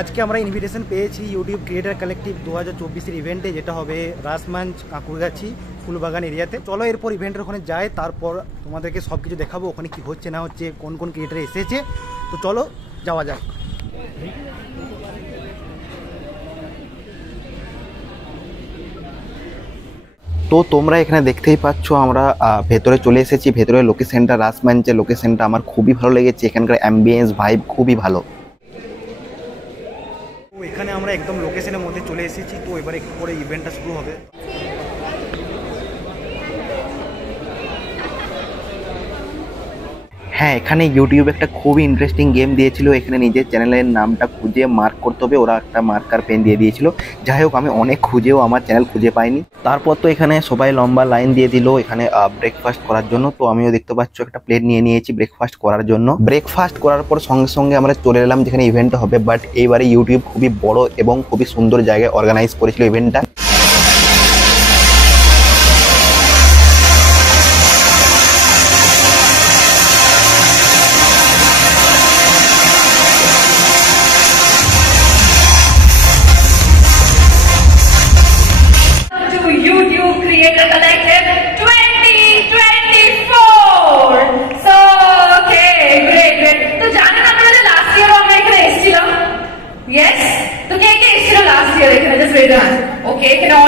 আজকে আমরা ইনভিটেশন পেয়েছি ইউটিউব ক্রিয়েটার কালেকটিভ 2024-এর ইভেন্টে, যেটা হবে রাসমঞ্চ কাঁকুরগাছি ফুলবাগান এরিয়াতে। চলো এরপর ইভেন্টের ওখানে যাই, তারপর তোমাদেরকে সব কিছু দেখাবো ওখানে কি হচ্ছে না হচ্ছে, কোন কোন ক্রিয়েটার এসেছে। তো চলো যাওয়া যাক। তো তোমরা এখানে দেখতেই পাচ্ছ আমরা ভেতরে চলে এসেছি। ভেতরে লোকেশনটা, রাসমঞ্চের লোকেশনটা আমার খুবই ভালো লেগেছে। এখানকার অ্যাম্বিয়েন্স ভাইব খুবই ভালো। তো এখানে আমরা একদম লোকেশনের মধ্যে চলে এসেছি। তো এবারে একটু পরে ইভেন্টটা শুরু হবে। হ্যাঁ, এখানে ইউটিউবে একটা খুবই ইন্টারেস্টিং গেম দিয়েছিল। এখানে নিজের চ্যানেলের নামটা খুঁজে মার্ক করতে হবে, ওরা একটা মার্কার পেন দিয়ে দিয়েছিল। যাই হোক, আমি অনেক খুঁজেও আমার চ্যানেল খুঁজে পাইনি। তারপর তো এখানে সবাই লম্বা লাইন দিয়ে দিল এখানে ব্রেকফাস্ট করার জন্য। তো আমিও দেখতে পাচ্ছ একটা প্লেট নিয়ে নিয়েছি ব্রেকফাস্ট করার জন্য। ব্রেকফাস্ট করার পর সঙ্গে সঙ্গে আমরা চলে এলাম যেখানে ইভেন্টটা হবে। বাট এইবারে ইউটিউব খুবই বড় এবং খুবই সুন্দর জায়গায় অর্গানাইজ করেছিল ইভেন্টটা।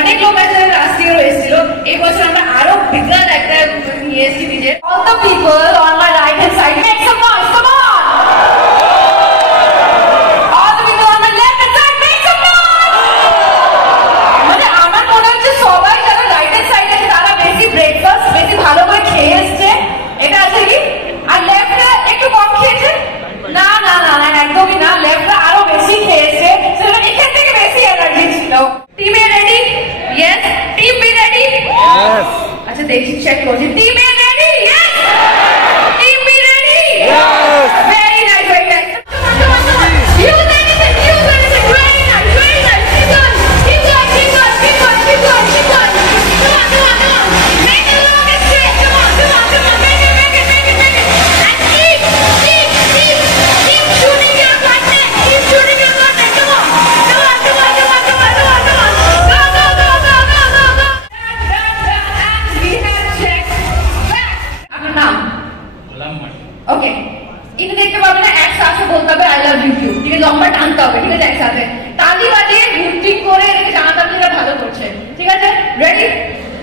অনেক লোক আছে লাস্ট ইয়ার এসেছিল, এই বছর আমরা আরো বিরাট একটা নিয়ে এসেছি নিজে। All the people on my right hand side make some noise, come on! All the people on my left hand side make some noise! মানে আমার মনে হচ্ছে সবাই যারা রাইট হ্যান্ড সাইড আছে তারা বেশি ব্রেকফাস্ট বেশি ভালো করে খেয়ে এসছে, এটা আছে কি? আর লেফটে একটু কম খেয়েছে? না না না না, একদমই না, লেফটে আরো বেশি খেয়েছে, সেটা এখান থেকে বেশি এনার্জি ছিল। Team A ready? Yes. Team be ready? Yes. अच्छा देखिए चेक करो, team A ready? Yes. Team be ready? Yes. Very nice, very nice. You guys are very nice, very nice. Keep going, keep going, keep going, keep going, keep going, keep going. Come on, come on, come on. Make it long and straight. Come on, come on, come on. Make it, make it, make it, make it. And keep shooting your content. Keep shooting your content. Come on, come on, come on, come on, come on, come on, come on. ওকে, এটা দেখতে পাবে না, একসাথে বলতে হবে I love you, ঠিক আছে? লম্বা টানতে হবে, ঠিক আছে? একসাথে তালি বাজিয়ে বুটিং করে এটাকে জানাতে হবে এটা ভালো করছে, ঠিক আছে? Ready?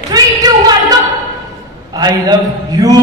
3 2 1 go. I love you.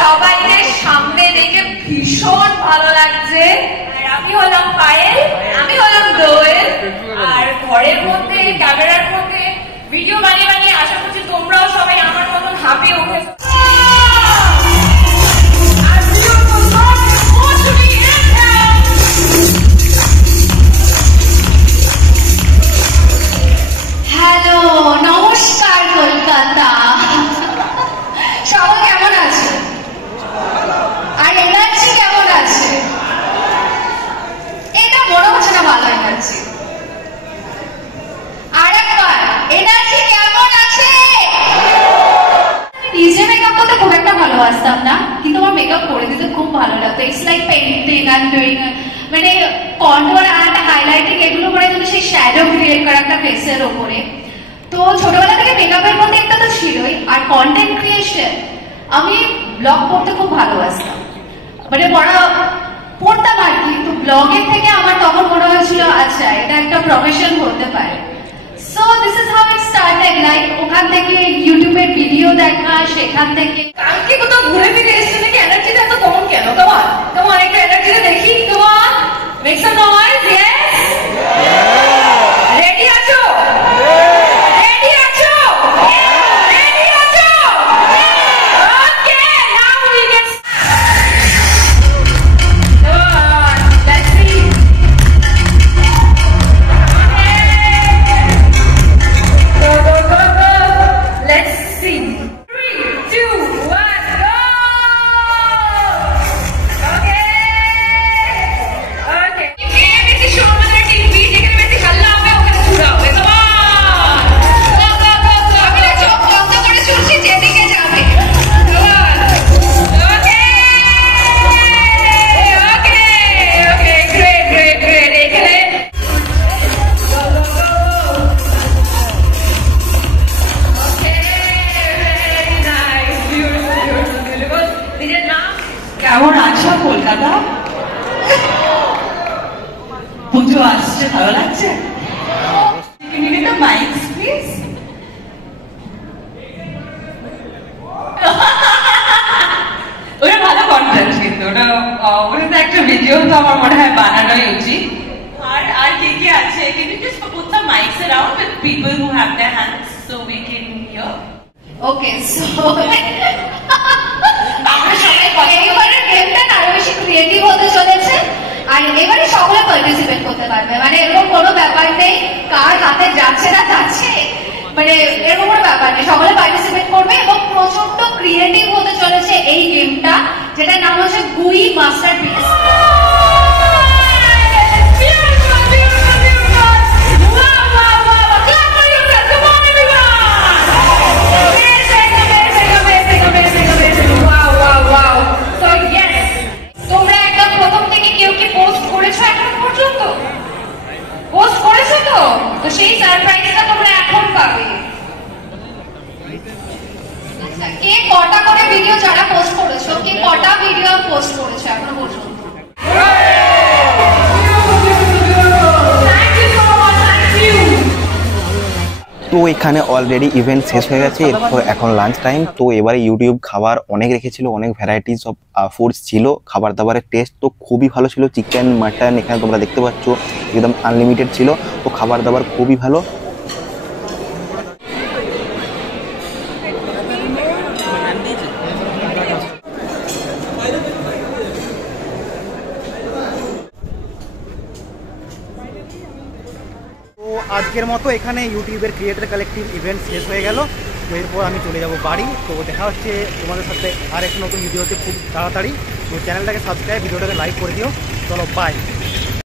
সবাইকে সামনে দেখে ভীষণ ভালো লাগছে। আর আমি হলাম পায়েল, আমি হলাম দোয়েল। আর ঘরের মধ্যে ক্যামেরার মধ্যে ভিডিও বানিয়ে বানিয়ে আশা করছি তোমরাও সবাই আমার মতন হাঁপিয়ে উঠেছো। হ্যালো, নমস্কার কলকাতা। সবাই কেমন আছে? আর এনার্জি কেমন আছে? এটা মনে হচ্ছে না ভালো এনার্জি। আর একবার এনার্জি কেমন আছে? নিজে মেকআপ করতে খুব একটা ভালোবাসতাম না, কিন্তু আমার মেকআপ করে দিতে খুব ভালো লাগতো। It's like painting and doing, মানে কন্ট্রোল অ্যান্ড হাইলাইটিং এগুলো করে তুমি সেই শ্যাডো ক্রিয়েট করা একটা ফেসের ওপরে। তো ছোটবেলা থেকে মেকআপের মধ্যে একটা তো ছিলই। আর কন্টেন্ট ক্রিয়েশন, আমি ব্লগ পড়তে খুব ভালোবাসতাম, মানে পড়তাম আর কি। তো ব্লগের থেকে আমার তখন মনে হয়েছিল আচ্ছা এটা একটা প্রফেশন হতে পারে। So this is how it started, like ওখান থেকে ইউটিউবের ভিডিও দেখা, সেখান থেকে। কালকে কোথাও ঘুরে ফিরে এসেছে নাকি? এনার্জিটা এত কম কেন? তোমার তোমার একটা এনার্জিটা দেখি। তোমার make some noise. Yes, ready তো আমার মনে হয় বানানোই উচিত। আর আর কে আছে? Can you just put some mics around with people who have their hands so we can hear? Okay so এবারে গেমটা আরো বেশি ক্রিয়েটিভ হতে চলেছে আর এবারে সকলে পার্টিসিপেট করতে পারবে মানে এরকম কোনো ব্যাপার নেই কার হাতে যাচ্ছে না যাচ্ছে মানে এরকম কোনো ব্যাপার নেই সকলে পার্টিসিপেট করবে এবং প্রচন্ড ক্রিয়েটিভ হতে চলেছে এই গেমটা যেটার নাম হচ্ছে গুই মাস্টারপিস তো সেই সারপ্রাইজটা তোমরা এখন পাবে কে কটা করে ভিডিও যারা পোস্ট করেছো কে কটা ভিডিও পোস্ট করেছো এখনো পর্যন্ত তো এখানে অলরেডি ইভেন্ট শেষ হয়ে গেছে এরপর এখন লাঞ্চ টাইম তো এবারে ইউটিউব খাবার অনেক রেখেছিল অনেক ভ্যারাইটিস অফ ফুডস ছিল খাবার দাবারের টেস্ট তো খুবই ভালো ছিল চিকেন মাটন এখানে তোমরা দেখতে পাচ্ছ একদম আনলিমিটেড ছিল তো খাবার দাবার খুবই ভালো আজকের মতো এখানে ইউটিউবের ক্রিয়েটর কালেক্টিভ ইভেন্ট শেষ হয়ে গেল তো এরপর আমি চলে যাব বাড়ি তো দেখা হচ্ছে তোমাদের সাথে আর একটা নতুন ভিডিওতে খুব তাড়াতাড়ি তো চ্যানেলটাকে সাবস্ক্রাইব ভিডিওটাকে লাইক করে দিও চলো বাই